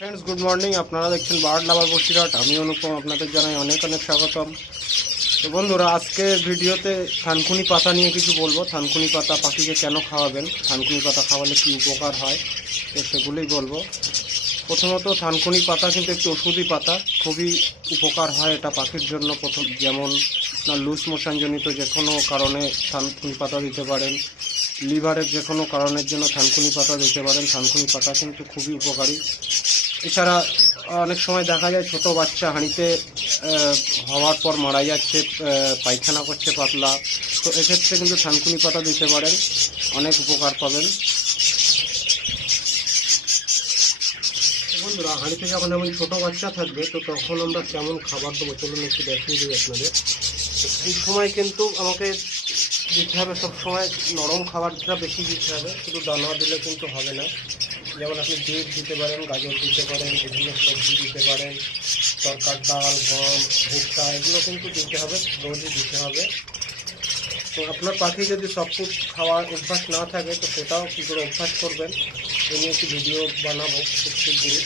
Friends good morning আপনারা দেখছেন bird লাভার বসিরহাট। আমি অনুপম, আপনাদের জানাই অনেক অনেক স্বাগতম। তো বন্ধুরা আজকে ভিডিওতে থানকুনি পাতা নিয়ে কিছু বলব। থানকুনি পাতা পাখিকে কেন খাওয়াবেন? থানকুনি পাতা খাওয়ালে কি উপকার হয়? তো সেগুলোই বলব। প্রথমত, থানকুনি পাতা কিন্তু একটি ওষুধি পাতা। খুবই উপকার হয় এটা পাখির জন্য। প্রথম, যেমন না, লুজ মোশনজনিত যে কোনো কারণে থানকুনি পাতা দিতে পারেন। লিভারের যে কোনো কারণের জন্য থানকুনি পাতা দিতে পারেন। থানকুনি পাতা কিন্তু খুবই উপকারী। এছাড়া অনেক সময় দেখা যায় ছোট বাচ্চা হাঁড়িতে হওয়ার পর মারা যাচ্ছে পায়খানা করছে পাতলা। তো এক্ষেত্রে কিন্তু থানকুনি পাতা দিতে পারেন, অনেক উপকার পাবেন। বন্ধুরা, হাঁড়িতে যখন এমন ছোট বাচ্চা থাকবে, তো তখন আমরা কেমন খাবার দেবো? চলুন একটু দেখিয়ে দিই আপনাদের। এই সময় কিন্তু আমাকে দিতে হবে সব সময় নরম খাবারটা বেশি দিতে হবে, শুধু দানা দিলে কিন্তু হবে না। যেমন আপনি বিট দিতে পারেন, গাজর দিতে পারেন, বিভিন্ন সবজি দিতে পারেন, তরকার ডাল, গম, ভুট্টা, এগুলো কিন্তু দিতে হবে, রোজই দিতে হবে। তো আপনার পাখি যদি সব ফুড খাওয়ার অভ্যাস না থাকে, তো সেটাও কী করে অভ্যাস করবেন? এই নিয়ে একটি ভিডিও বানাবো খুব শিগগিরই